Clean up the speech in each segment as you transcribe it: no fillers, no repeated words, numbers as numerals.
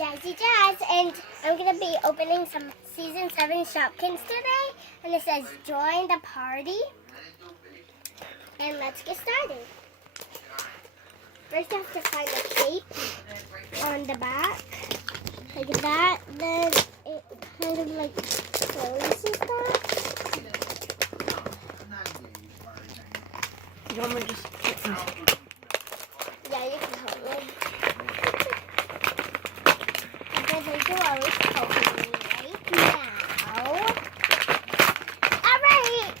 Jazzy Jazz, and I'm going to be opening some Season 7 Shopkins today, and it says join the party, and let's get started. First I have to find the cape on the back, like that, then it kind of like closes that. You want me to just put this? Yeah, you can hold it. Because I do always open right now. Alright,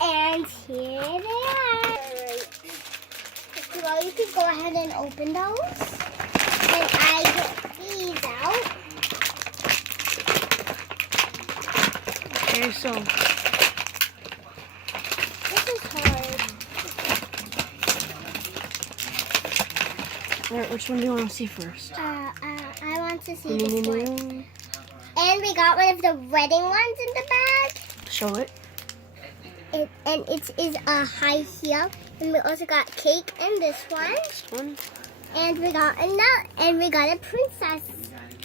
and here they are. Alright. Well, you can go ahead and open those. And I get these out. Okay, so This is hard. alright, which one do you want to see first? I want to see this one. And we got one of the wedding ones in the bag. Show it. And it is a high heel. And we also got cake in this one. This one. And we got a nut. And we got a princess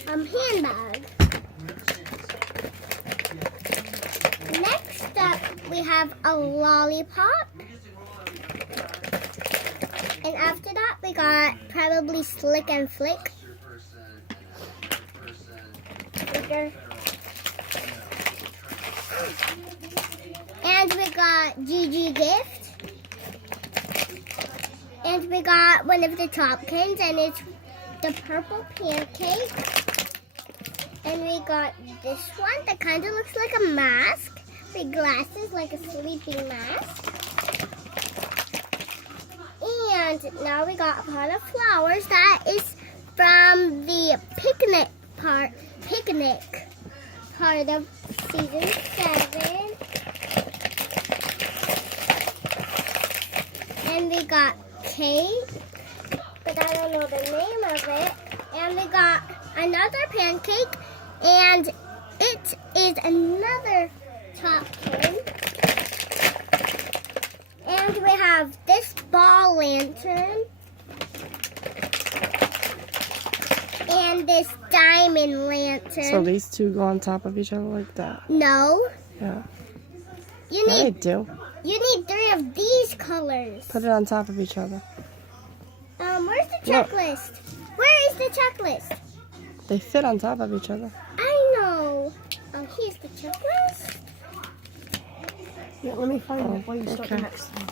handbag. Next up, we have a lollipop. And after that, we got probably Slick and Flick. Flicker. And we got Gigi Gift. And we got one of the Shopkins, and it's the purple pancake. And we got this one that kind of looks like a mask. With glasses, like a sleeping mask. And now we got a pot of flowers. That is from the picnic part of Season 7. And we got cake, but I don't know the name of it. And we got another pancake, and it is another Shopkins. And we have this ball lantern. And this diamond lantern. So these two go on top of each other like that? No. Yeah. You Yeah, they need do. 3 of these colors. Put it on top of each other. Where's the checklist? Where is the checklist? They fit on top of each other. I know. Oh, here's the checklist. Yeah, let me find it while you start the next one.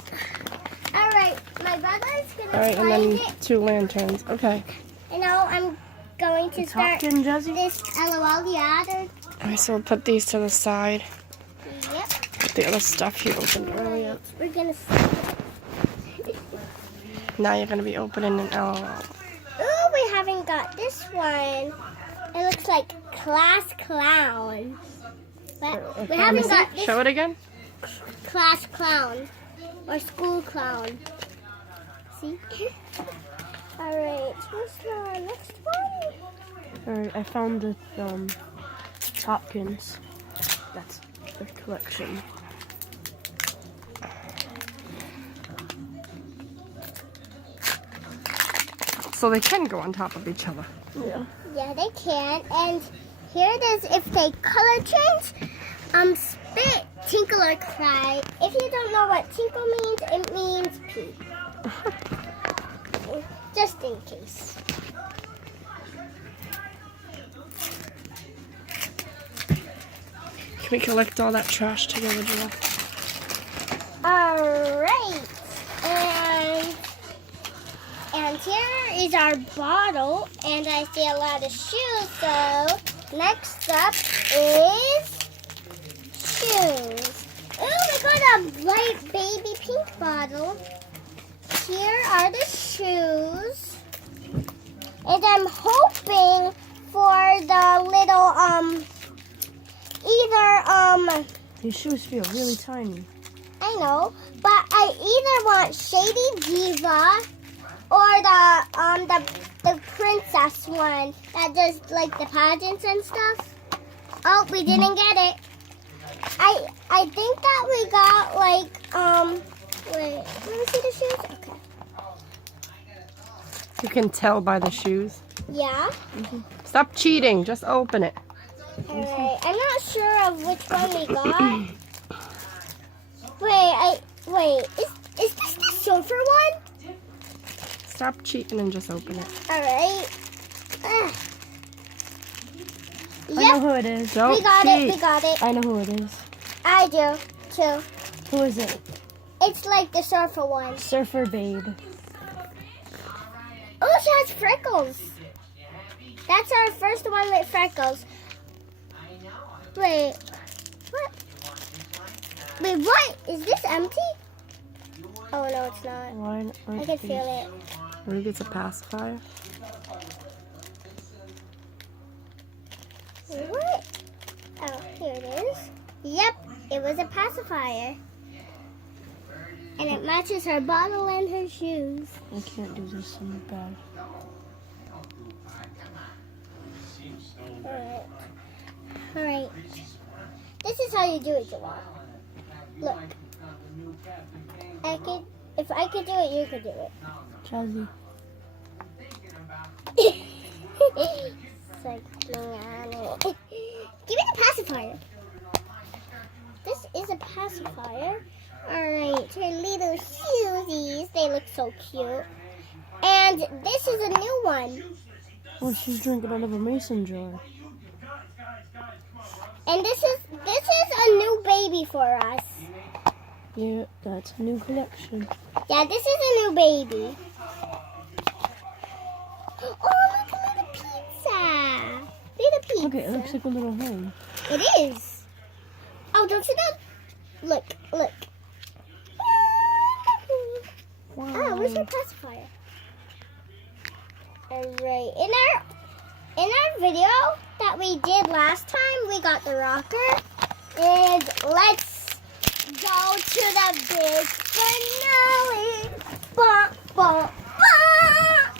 Alright, my brother's gonna Alright, and find then it. 2 lanterns. Okay. You know, I'm going to start Talking, Jazzy? this L.o.l. Yeah, Alright, so we'll put these to the side. yep. Put the other stuff you opened earlier. We're gonna start. Now you're going to be opening an L.o.l. Ooh, we haven't got this one. It looks like Class Clown. But we haven't got this Show it again. Class Clown or School Clown. See? Alright, what's the next one? Alright, I found the Shopkins. That's the collection. So they can go on top of each other. Yeah. Yeah, they can. And here it is if they color change. Spit, tinkle, or cry. If you don't know what tinkle means, it means pee. Just in case. Can we collect all that trash together, Jill? Alright. And here is our bottle. And I see a lot of shoes. So next up is shoes. Oh, we got a light baby pink bottle. Here are the shoes. And I'm hoping for the little, These shoes feel really tiny. I know, but I either want Shady Diva or the princess one that does like the pageants and stuff. Oh, we didn't get it. I think that we got like wait, let me see the shoes. Okay. You can tell by the shoes. Yeah. Stop cheating. Just open it. Alright, I'm not sure of which one we got. Wait, is this the surfer one? Stop cheating and just open it. Alright. I know Yep, who it is. Don't we got cheat. it, we got it. I know who it is. I do, too. Who is it? It's like the surfer one. Surfer Babe. Oh, she has freckles. That's our first one with freckles. Wait, what? Wait, what? Is this empty? Oh, no, it's not. Why I aren't can these- feel it. Maybe it's a pacifier. What? Oh, here it is. Yep, it was a pacifier. And it matches her bottle and her shoes. I can't do this in the bag. Alright. This is how you do it, Joel. Look. If I could do it, you could do it. Jazzy. It's like, give me the pacifier. This is a pacifier. Alright, her little shoesies. They look so cute. And this is a new one. Oh, she's drinking out of a mason jar. And this is a new baby for us. Yeah, that's a new collection. Yeah, this is a new baby. Oh, look at the pizza. Little pizza. Okay, it looks like a little home. It is. Oh, don't you know? Look. Wow. Oh, where's your pacifier? Alright, in our video that we did last time, we got the rocker. And let's go to the big finale. Bah, bah, bah.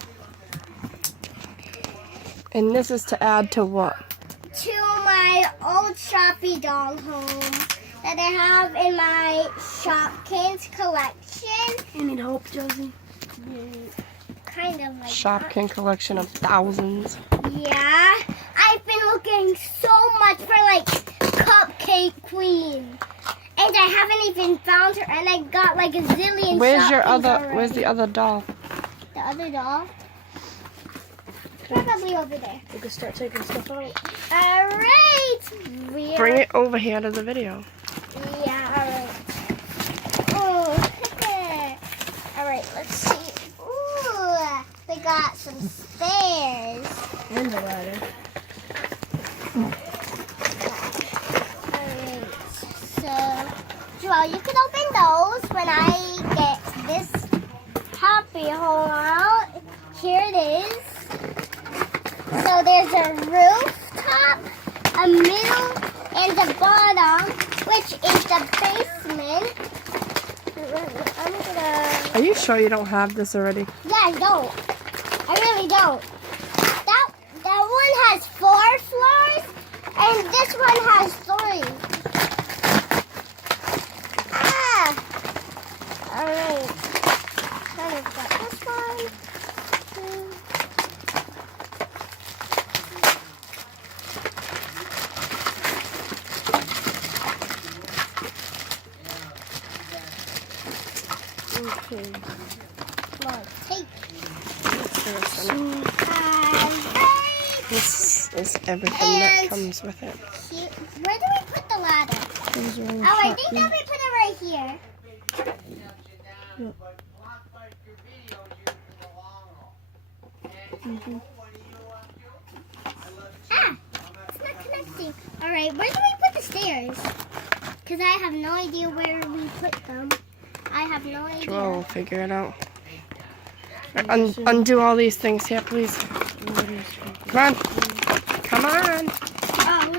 And this is to add to what? To my old Shoppy doll home that I have in my Shopkins collection. You need help, Jazzy? Kind of like Shopkin collection of thousands. Yeah, I've been looking so much for like Cupcake Queen, and I haven't even found her. And I got like a zillion. Where's your Shopkins other? already. Where's the other doll? The other doll? Probably over there. We can start taking stuff out. All right. Bring it over here to the video. Yeah. All right. Oh. All right. Let's see. Ooh, we got some stairs. And the ladder. Alright, so Joel, you can open those when I get this happy hole out. Here it is. So there's a rooftop, a middle, and a bottom, which is the basement. I'm gonna. Are you sure you don't have this already? Yeah, I don't. I really don't. That one has 4 floors, and this one has 3. Ah! Alright. Kind of got this one. Okay. Come on, take. This is everything that And- comes with it. Here. Where do we put the ladder? These are all Oh, I think Shopkins. that we put it right here. Ah, it's not connecting. All right, where do we put the stairs? Because I have no idea where we put them. I have no idea. Joel will figure it out. Undo all these things here, please. Come on. Come on. Oh,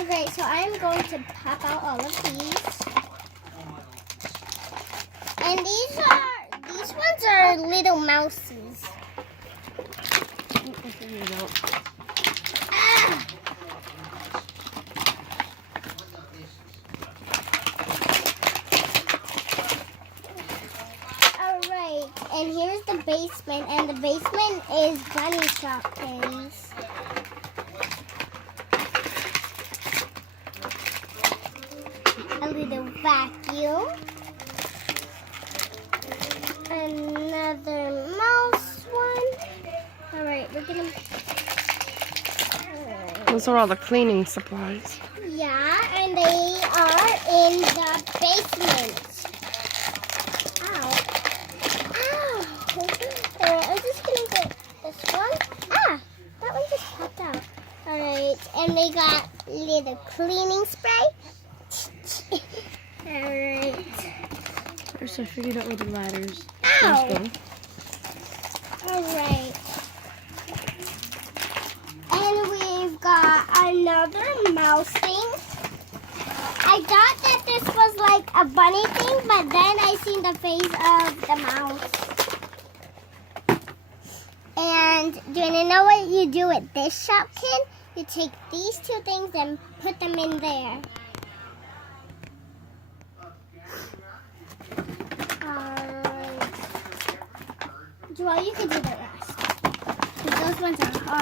okay, so I'm going to pop out all of these. And these ones are little mouses. Ah! Alright, and here's the basement, and the basement is Bunny Shopkins. vacuum. Another mouse one. Alright, we're gonna... Those are all the cleaning supplies. Yeah, and they are in the basement. Ow. Ow. Alright, I'm just gonna get this one. Ah, that one just popped out. Alright, and we got little cleaning spray. Alright. First, I figured out where the ladders. Ow. go. Alright. And we've got another mouse thing. I thought that this was like a bunny thing, but then I seen the face of the mouse. And do you know what you do with this Shopkin? You take these two things and put them in there. Alright. Joel, you can do the rest. 'Cause those ones are hard.